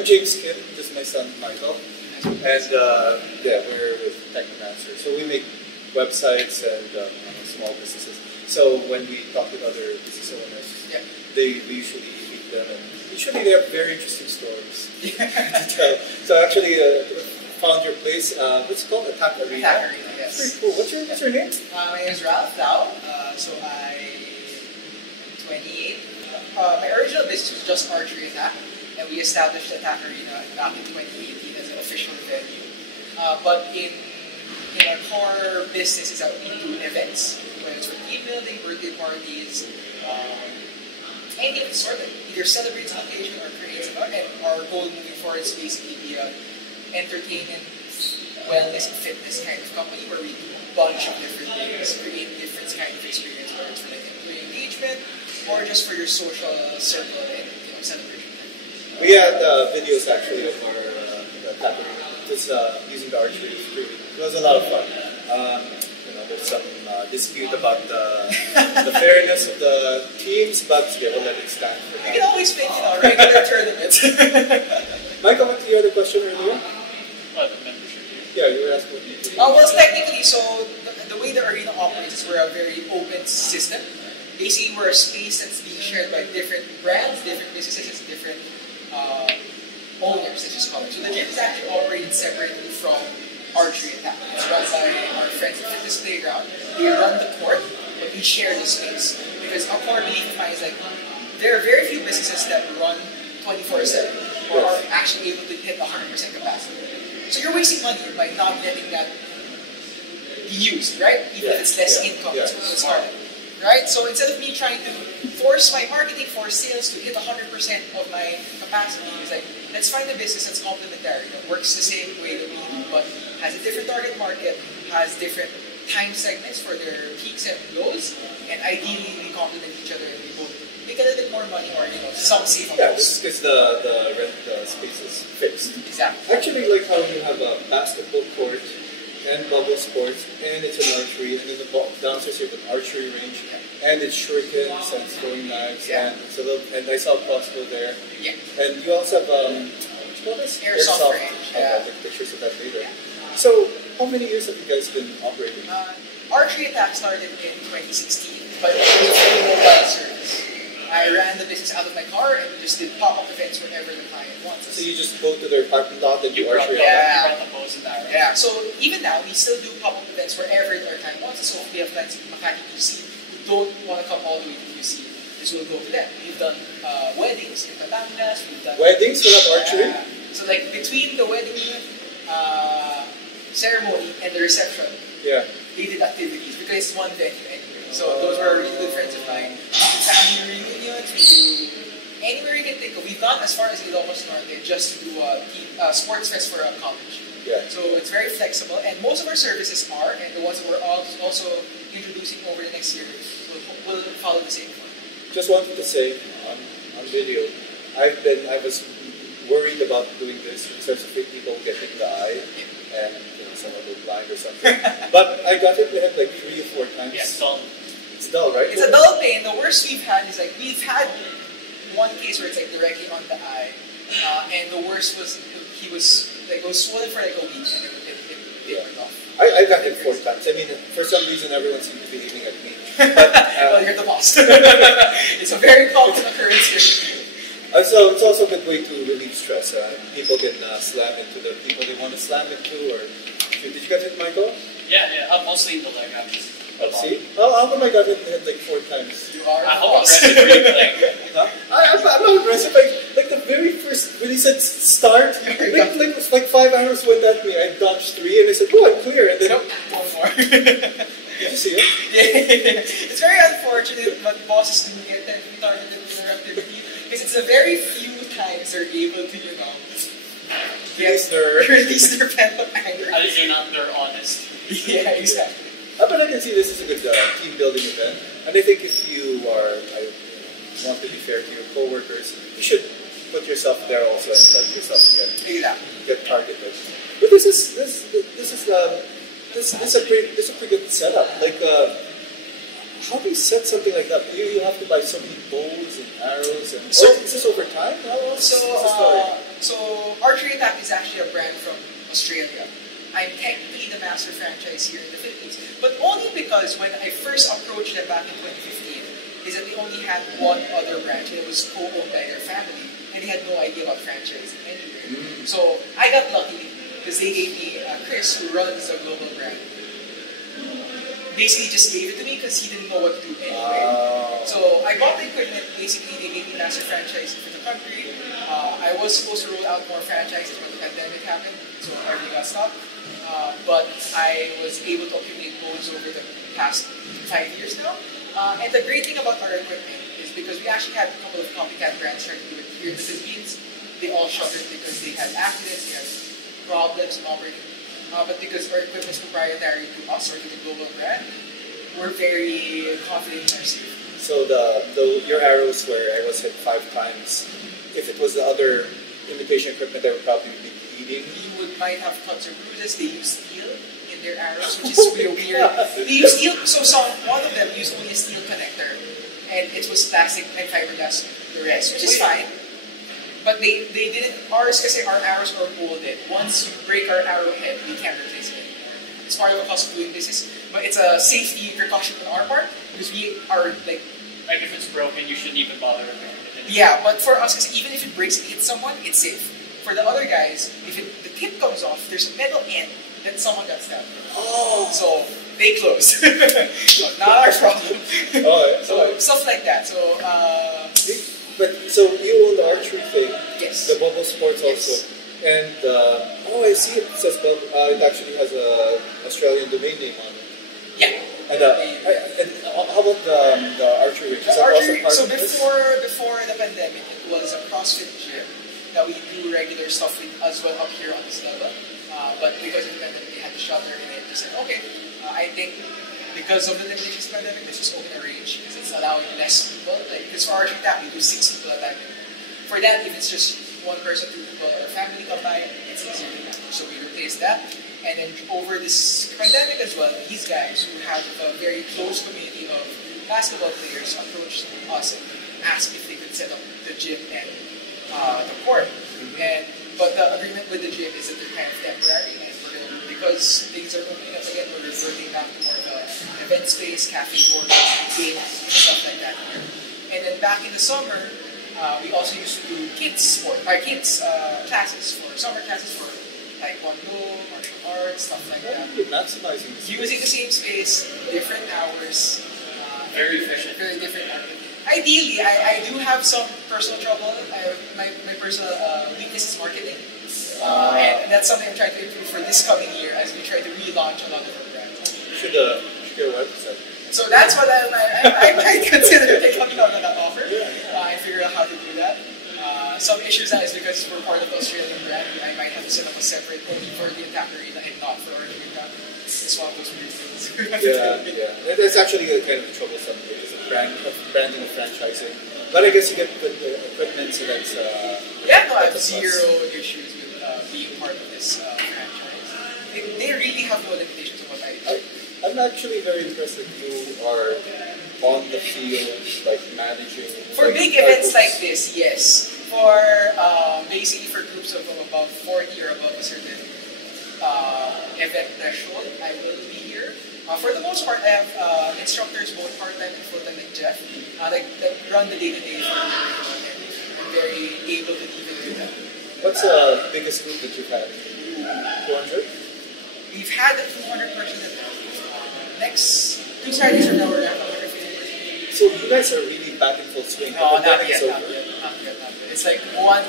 I'm James Kim, this is my son Michael, and yeah, we're with Technomancer. So we make websites and small businesses. So when we talk with other business owners, we usually meet them, and usually they have very interesting stories to tell. So I actually found your place. What's it called? Attack Arena. Attack Arena, yes. Pretty cool. What's your name? My name is Ralph Lau. So I'm 28. My original business was just Archery Attack, and we established Attack Arena back in 2018 as an official venue. But in our core business is that we do events, whether it's for team building, birthday parties, anything sort of either celebrates an occasion or creates an event. And our goal moving forward is basically be an entertainment, wellness, and fitness kind of company where we do a bunch of different things, create different kind of experience, whether it's for like employee engagement or just for your social circle and celebration. We had videos actually of our Attack Arena. Just using the archery. It was a lot of fun. There's some dispute about the fairness of the teams, but yeah, we'll let it stand for now. You can always make regular tournaments. Michael, what you had a question earlier? What, the membership? Yeah, you were asking. Well, technically, so the way the arena operates is we're a very open system. Basically, we're a space that's being shared by different brands, different businesses, different owners, let's just call it. So the gym is actually operated separately from Archery Attack. It's run by our friends at Fitness Playground. They run the court, but we share the space. Because our core belief of mine is like, there are very few businesses that run 24/7 or are actually able to hit 100% capacity. So you're wasting money by not letting that be used, right? Even if it's less income, it's started. Right? So instead of me trying to force my marketing, force sales to hit 100% of my capacity, it's like, let's find a business that's complementary, that works the same way that we do, but has a different target market, has different time segments for their peaks and lows, and ideally we complement each other and we both make a little bit more money or some save on those. Because the rent space is fixed. Exactly. Actually, like how you have a basketball court and bubble sports, and it's an archery, and then the downstairs you have an archery range, and it's shurikens and throwing knives, and it's a little, and I saw possible there. Yeah. And you also have what you call this? Airsoft range. I'll take pictures of that later. So, how many years have you guys been operating? Archery Attack started in 2016, but it was a fully mobile service. I ran the business out of my car and just did pop-up events whenever the client wants us. So you just go to their parking lot and do archery? Yeah. So even now, we still do pop-up events wherever our client wants us. So if we have clients in Makati QC who don't want to come all the way to QC, this will go to them. We've done weddings in Batangas. We've done weddings without archery? So like between the wedding ceremony and the reception, they did activities because it's one venue anyway. So those were really good friends of mine. Family reunions, we do anywhere you can think of. We've gone as far as Ilocos Norte just to do a sports fest for a college. Yeah. So it's very flexible, and most of our services are, and the ones that we're also introducing over the next year will follow the same form. Just wanted to say on video, I was worried about doing this because of people getting the eye and some of them blind or something. But I got it like 3 or 4 times. Yeah, it's dull. It's dull, right? It's a dull pain. The worst we've had is like we've had one case where it's like directly on the eye, and the worst was he was like it was swollen for like a week and it tapered off. I got it 4 times. I mean, for some reason, everyone seems to be aiming at me. But, well, you're the boss. It's a very common occurrence here. So it's also a good way to relieve stress. People can slam into the people they want to slam into. Or did you get it, Michael? Yeah. Mostly in the leg. See? How come I got it like 4 times? You are. How aggressive are you playing? Huh? I'm not aggressive. Like the very first when he said start, like 5 arrows went at me. I dodged 3 and I said, "Oh, I'm clear." And then one more. Did you see it? Yeah. It's very unfortunate, but bosses do get targeted with their activity because it's a very few times they're able to release their pent-up anger. At least they're honest. Yeah, exactly. But I can see this is a good team building event, and I think if you want to be fair to your coworkers, you should put yourself there also and let yourself get targeted. But this is a pretty good setup. Like, how do you set something like that? You have to buy so many bows and arrows, and is this over time? So Archery Attack is actually a brand from Australia. I'm technically the master franchise here in the Philippines, but only because when I first approached them back in 2015, is that they only had one other branch, and it was co-owned by their family, and they had no idea about franchising anywhere. So I got lucky because they gave me Chris, who runs the global brand. Basically, just gave it to me because he didn't know what to do anyway. So I bought the equipment. Basically, they gave me master franchising for the country. I was supposed to roll out more franchises when the pandemic happened, so everything got stopped. But I was able to accumulate goals over the past 5 years now. And the great thing about our equipment is because we actually had a couple of copycat brands trying to do it here in the Philippines. They all shuttered because they had accidents, they had problems in operating. But because our equipment is proprietary to us or to the global brand, we're very confident in our safety. So your arrows where I was hit 5 times, if it was the other imitation equipment, that would probably be bleeding. You might have cuts or bruises. They use steel in their arrows, which is real weird. They use steel, so one of them used only a steel connector, and it was plastic and fiberglass the rest, which is fine. But they didn't, ours, kasi our arrows are molded. Once you break our arrowhead, we can't replace it anymore. It's part of the cost of doing business, but it's a safety precaution on our part, because we are like... Like if it's broken, you shouldn't even bother repairing it. Yeah, but for us, because even if it breaks and hits someone, it's safe. For the other guys, if the tip comes off, there's a metal end, then someone got stabbed. So they close. Not our problem. So stuff like that. So so you own the archery thing. Yes. The Bubble Sports also. And I see it says it actually has a Australian domain name on it. Yeah. And how about the archery range? The archery, so before the pandemic, it was a CrossFit gym that we do regular stuff with as well up here on this level. But because of the pandemic, they had to shutter and they just said, okay, I think because of the limitations of the pandemic, let's just open a range because it's allowing less people. Like, because for Archery Attack, we do 6 people at a time. For that, if it's just 1 person, 2 people, or family come by, it's easier to manage. So we replaced that. And then over this pandemic as well, these guys who have a very close community of basketball players approached us and asked if they could set up the gym and the court. But the agreement with the gym is that they're kind of temporary, and because things are opening up again, we're reverting back to more of an event space, cafe board, games, stuff like that here. And then back in the summer, we also used to do kids classes for summer classes for taekwondo, martial arts, stuff like that. Maximizing using the same space, different hours. Very efficient. Very different hours. Ideally, I do have some personal trouble. My personal weakness is marketing. And that's something I'm trying to improve for this coming year as we try to relaunch a lot of our brands. You should get a website. So that's what I might consider coming out with that offer. I figure out how to do that. Some issues that is because we're part of the Australian brand. I might have to set up a separate only for the Attack Arena and not for Archery Attack. It's one of those weird things. Yeah. It's actually kind of troublesome because of branding and franchising. But I guess you get good equipment, so that's... I have zero issues with being part of this franchise. They really have no limitations on what I do. I'm actually very impressed that you are on the field, like managing... For big events like this, yes. For basically for groups of above 40 or above a certain event threshold, I will be here. For the most part, I have instructors both part-time and full-time like Jeff, that run the day-to-day for me, and I'm very able to even do that. What's the biggest group that you've had? 200? We've had a 200-person event. Next 2 Saturdays from now, we're at 150. So you guys are really back in full swing. No, not yet. It's like one.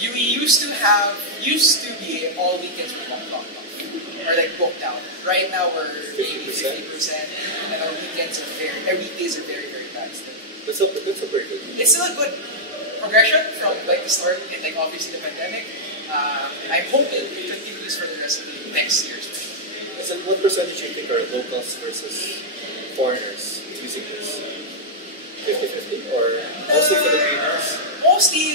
We used to be all weekends for 1 o'clock, or like booked out. Right now we're maybe 50%, and our weekdays are very, very bad still. That's a very good. It's still a good progression from like the start and like obviously the pandemic. I'm hoping we continue this for the rest of the next year. So what percentage do you think are locals versus foreigners using this? 50-50 or mostly Filipinos? Mostly,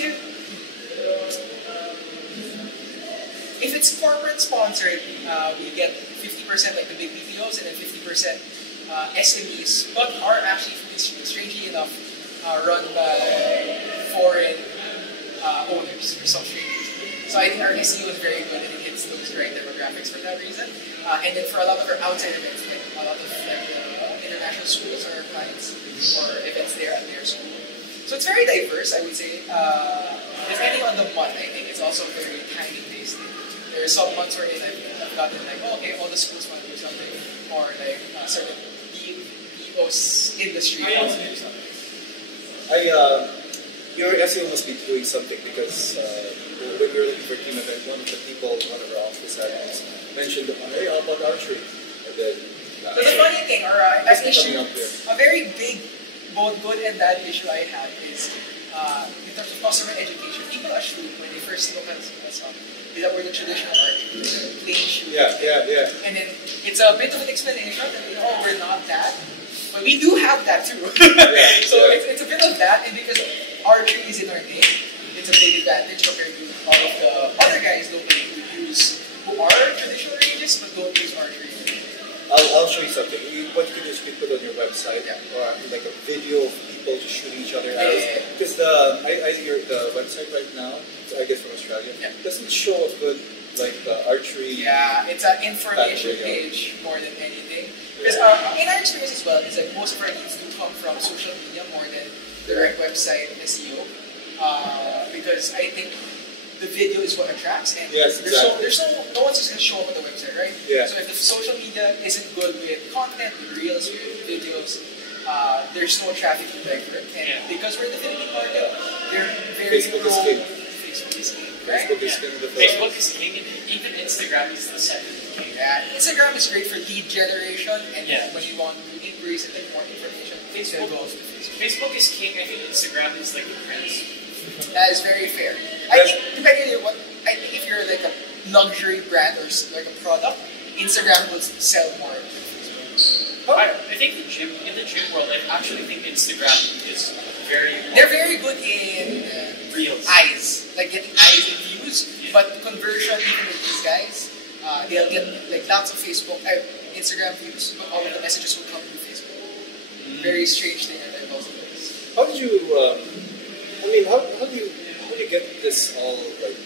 if it's corporate sponsored, we get 50% like the big BPOs and then 50% SMEs, but are actually, strangely enough, run by foreign owners or some traders. So I think our SEO is very good and it hits those right demographics for that reason. And then for a lot of our outside events, like a lot of international schools are our clients or events there at their school. So it's very diverse, I would say. Depending on the month, I think it's also very timing based. There are some months where I've gotten like, oh, okay, all the schools want to do something, or like certain EOS industry wants to do something. Your SEO must be doing something because when we were looking for a team event, one of the people, one of our office admins, mentioned, hey, how about archery? And then, so the funny thing, or an issue, a very big, both good and bad issue I have is in terms of customer education. People assume when they first look at us is that we're the traditional archery, plain shoe. Yeah. And then it's a bit of an explanation that we're not that. But we do have that too. It's a bit of that, and because archery is in our name, it's a big advantage compared to all of the other guys locally who are traditional ranges but don't use archery. I'll show you something. What you can do is you put on your website or like a video of people just shooting each other out. Because the website right now, I guess from Australia, doesn't show a good like archery. Yeah, it's an information page more than anything. Because in our experience as well, it's like most of our leads do come from social media more than direct website SEO. Because I think the video is what attracts, and there's no one's just gonna show up on the website, right? Yeah. So if the social media isn't good with content, with reels, with videos, there's no traffic to divert. And because we're in the Philippine market, they're very Facebook is king. Facebook is king, right? Facebook is king, and even Instagram is the second king. Yeah, Instagram is great for lead generation, and when you want to increase and get more information, Facebook goes to Facebook. Facebook is king. I think Instagram is like the prince. That is very fair. I think depending on what I think if you're like a luxury brand or like a product, Instagram will sell more than Facebook. I think in the gym world, I actually think Instagram is They're very good in reels. Eyes, like getting eyes and views. But conversion, even with these guys, they'll get like lots of Instagram views, but all of the messages will come through Facebook. Very strange thing that also does. How did you? How do you get this all like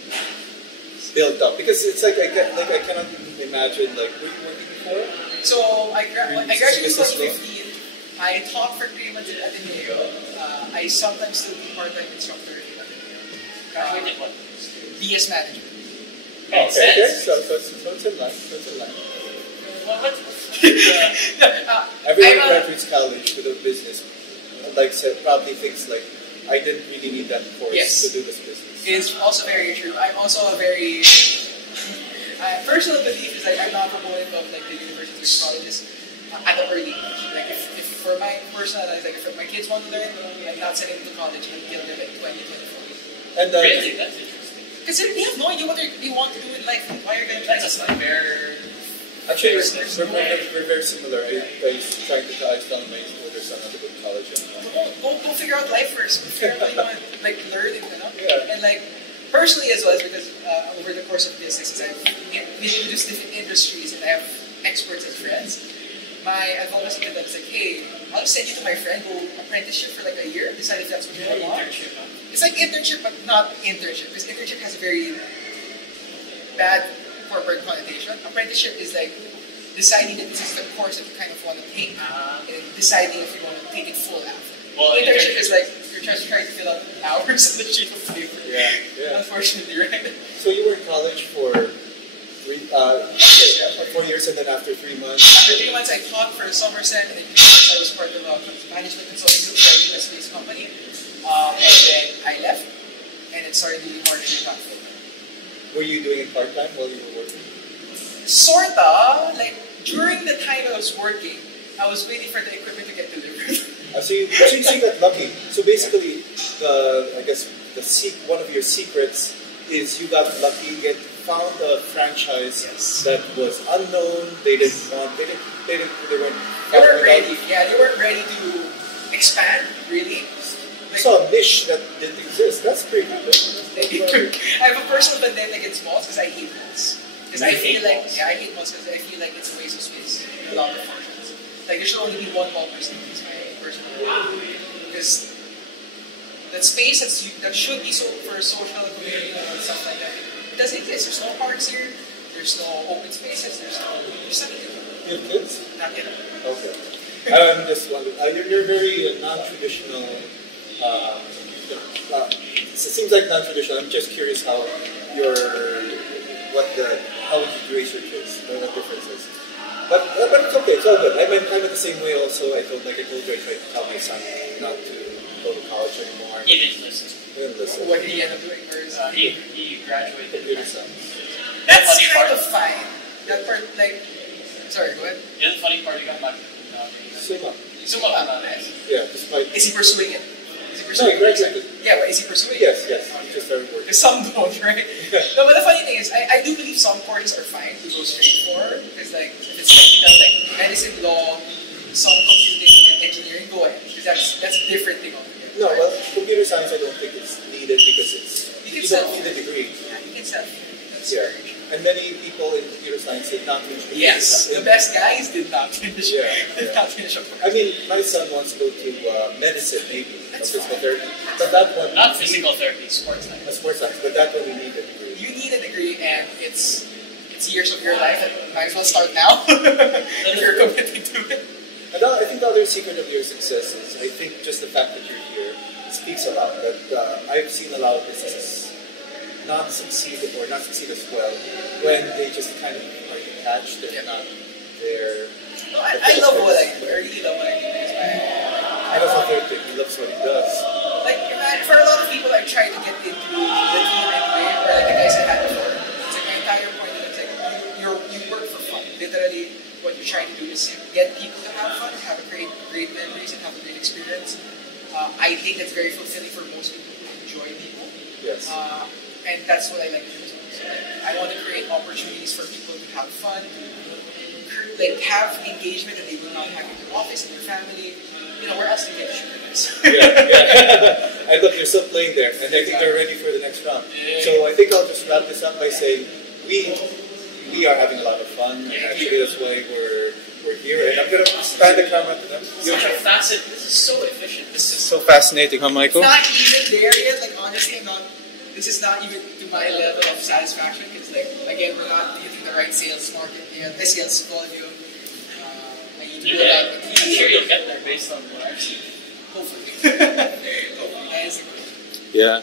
built up? Because it's like I cannot imagine like were you working before? So I graduated in 2015. I taught for 3 months at Ateneo. I sometimes still be part-time instructor at Ateneo. Graduated what? BS management. Okay. So it's in line. Everyone graduates college with a business, like said, probably thinks like, I didn't really need that course to do this business. It's also very true. I'm also a very personal belief is like I'm not a proponent of like the universities or colleges at an early age. Like if for my personal life, like if my kids want to learn, I'm not sending them to college until they're like 20, 24. And really, that's interesting. Because they have no idea what they want to do in life. Why are they trying to study? Actually, we're very similar. I was trying to tell my older son how to go to college. Go figure out life first. Figure out what you want to like learn, you know? Yeah. And like personally as well, is because over the course of business, I've been introduced to different industries and I have experts as friends. I've always said that it's like, hey, I'll send you to my friend who apprenticeship for like a year, decide if that's what you want. It's like internship, but not internship, because internship has a very bad corporate connotation. Apprenticeship is like deciding that this is the course that you kind of want to take, and deciding if you want to take it full after. Well, internship is like you're just trying to fill out hours on the sheet of paper. Yeah. Unfortunately, right? So you were in college for 4 years, and then after 3 months. After 3 months, I taught for Somerset, and then 3 months I was part of a management consulting group for a US-based company. And then I left, and then started doing Archery Attack. Were you doing it part-time while you were working? Sorta. Like, during the time I was working, I was waiting for the equipment to get delivered. So you got lucky. So basically, one of your secrets is you got lucky, found a franchise that was unknown. They weren't ready. Yeah, they weren't ready to expand, really. Like, saw a niche that didn't exist. That's pretty good. I have a personal vendetta against malls because I hate malls. Because I hate malls because I feel like it's a waste of space in a lot of functions. Like there should only be one mall per city. Is my personal opinion. Because that space that should be so for social community and stuff like that. It doesn't exist. There's no parks here. There's no open spaces. There's nothing. You have kids? Not yet. Okay. I'm just wondering. You're very non-traditional. It seems like non-traditional. I'm just curious how how would you raise your kids? What differences? But it's okay. It's all good. I'm the same way. Also, I told you I tried to tell my son not to go to college anymore. He didn't listen. What did he end up doing? He graduated computer science. That's kind of fine. That part, like, sorry, go ahead. The other funny part, he got back to Sumo. Sumo, yeah, despite. Is he pursuing it? No, he graduated. Yeah, but is he pursuing it? Yes. Just very working. Because some don't, right? No, but the funny thing is, I do believe some courses are fine to go straight for. Because, like, if it's technical, like medicine, law, some computing, and engineering, go ahead. Because that's a different thing altogether. No, well, computer science I don't think it's needed because you don't need a degree. Yeah, you can self. Yeah. And many people in computer science did not finish. Yes, the best guys did not finish. Did not finish a course. I mean, my son wants to go to medicine, maybe, physical therapy. But that one, not physical therapy, sports science. Sports science, but that one we need a degree. You need a degree, and it's years of your life. And might as well start now if you're committed to it. And I think the other secret of your success is, I think, just the fact that you're here speaks a lot. That I've seen a lot of businesses not succeed as well when they just kind of are detached. They're not there. No, I love what I do. I really love what I do. And that's the third thing. He loves what he does. Like, for a lot of people, I try to get into the team anyway, or like the guys I had before. It's like my entire point is like you work for fun. Literally, what you're trying to do is get people to have fun, have a great memories, and have a great experience. I think that's very fulfilling for most people who enjoy people. Yes. And that's what I like to do. So I want to create opportunities for people to have fun, to have engagement that they will not have in their office, in their family. You know, where else do you get to shoot this? Yeah. And look, they're still playing there, and I think they're ready for the next round. So I think I'll just wrap this up by saying we are having a lot of fun, and actually that's why we're here. And I'm going to stand the camera to them. This is so efficient. This is so fascinating, huh, Michael? It's not even there yet. Like, honestly, this is not even to my level of satisfaction because, like, again, we're not getting the right sales market here, the sales volume. I need to build out the team. I'm sure you'll get there based on what I've seen. Hopefully. Yeah.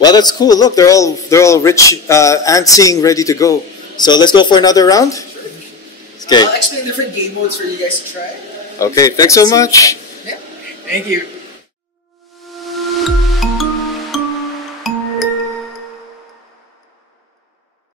Well, that's cool. Look, they're all rich and seeing ready to go. So let's go for another round. Sure. Okay. I'll explain different game modes for you guys to try. Okay. Thanks so much. Yeah. Thank you.